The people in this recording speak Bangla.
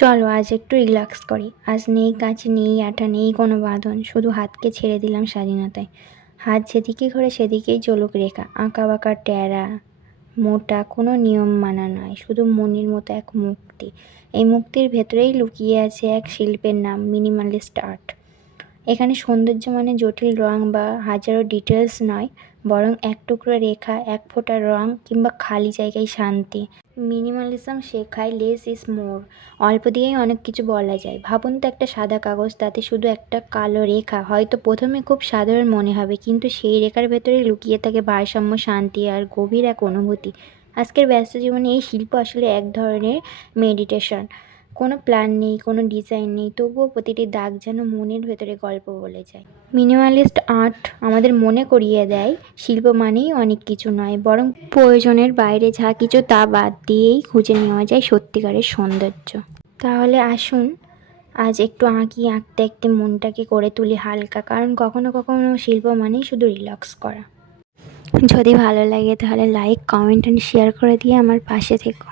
চলো আজ একটু রিল্যাক্স করি। আজ নেই কাঁচি, নেই আঠা, নেই কোনো বাঁধন, শুধু হাতকে ছেড়ে দিলাম স্বাধীনতায়। হাত যেদিকে ঘোরে সেদিকেই চলুক রেখা, আঁকা বাঁকা টেরা মোটা, কোনো নিয়ম মানা নয়, শুধু মনের মতো এক মুক্তি। এই মুক্তির ভেতরেই লুকিয়ে আছে এক শিল্পের নাম, মিনিমালিস্ট আর্ট। এখানে সৌন্দর্য মানে জটিল রং বা হাজারো ডিটেলস নয়, বরং এক টুকরো রেখা, এক ফোঁটা রং কিংবা খালি জায়গায় শান্তি। মিনিমালিজম শেখায় লেস ইজ মোর। অল্প দিয়েই অনেক কিছু বলা যায়। ভাবুন তো, একটা সাদা কাগজ, তাতে শুধু একটা কালো রেখা। হয়তো প্রথমে খুব সাধারণ মনে হবে, কিন্তু সেই রেখার ভেতরে লুকিয়ে থাকে ভারসাম্য, শান্তি আর গভীর এক অনুভূতি। আজকের ব্যস্ত জীবনে এই শিল্প আসলে এক ধরনের মেডিটেশন। কোনো প্ল্যান নেই, কোনো ডিজাইন নেই, তবুও প্রতিটি দাগ যেন মনের ভেতরে গল্প বলে যায়। মিনিমালিস্ট আর্ট আমাদের মনে করিয়ে দেয়, শিল্প মানেই অনেক কিছু নয়, বরং প্রয়োজনের বাইরে যা কিছু তা বাদ দিয়েই খুঁজে নেওয়া যায় সত্যিকারের সৌন্দর্য। তাহলে আসুন আজ একটু আঁকি, আঁকতে আঁকতে মনটাকে করে তুলি হালকা, কারণ কখনো কখনো শিল্প মানেই শুধু রিল্যাক্স করা। যদি ভালো লাগে তাহলে লাইক, কমেন্ট অ্যান্ড শেয়ার করে দিয়ে আমার পাশে থেকো।